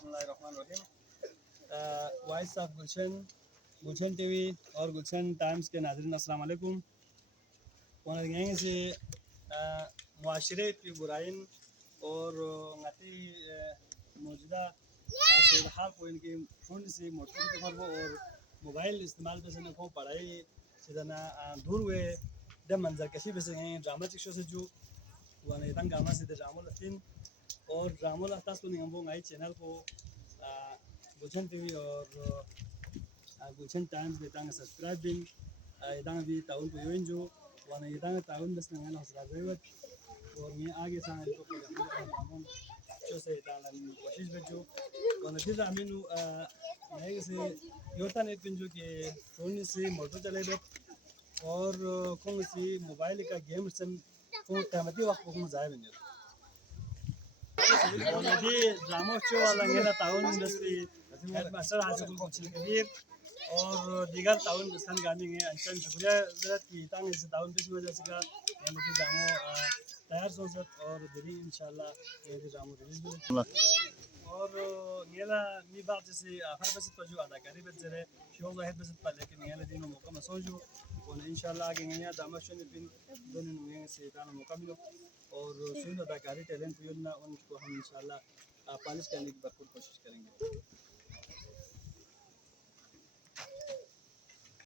بسم اللہ الرحمن الرحیم. Voice of Gulshan TV اور گلشن ٹائمز کے ناظرین السلام علیکم. ونگیں سے معاشرے کی برائن اور ngati موجودہ صورتحال کو ان کی فون سے موٹر اور موبائل استعمال پہ سے کو پڑھائی سیدنا دور ہوئے دم منظر کشی پہ سے ہیں ڈرامہ چکشو سے جو وانا تنگ گاما سے ڈرامہ لتین اور ڈرامہ لحتاس کو نگمبو نائی چینل کو گلشن ٹی وی اور گلشن ٹائمز بیتانگ سبسکرائب بین ایدانگ بھی تعاون کو یوین جو وانا ایدانگ تعاون بس نگمین حسرات ضرورت اور میں آگے سانے کو ڈرامون چو سے ایدانگ کوشش بجو وانا پھر رامینو نئے سے یوتا نیت بن جو کہ فون سے موٹر چلے بیت اور کون سی موبائل کا گیم سن کو قیمتی وقت کو ضائع بن جاتا اور یہ ڈرامہ شو والا میرا تعاون انڈسٹری ہیڈ ماسٹر حاصل کو چل کبیر اور دیگر تعاون دستان گامی ہیں انشان شکریہ ضرورت کی تانگ سے تعاون پیش وجہ سے کا یعنی کہ ڈرامہ تیار سوچت اور دلی انشاءاللہ یہ ڈرامہ ریلیز بھی اور میرا می بات جیسے آخر بسط پر جو اداکاری بس جرے شو واحد بسط پر لیکن میرا دینوں موقع مسوجو اور انشاءاللہ آگے نیا ڈرامہ شو نے بن دونوں نویں سے دانا موقع ملو اور سن اداکاری ٹیلنٹ کو ان کو ہم انشاءاللہ پالش کرنے کی بھرپور کوشش کریں گے.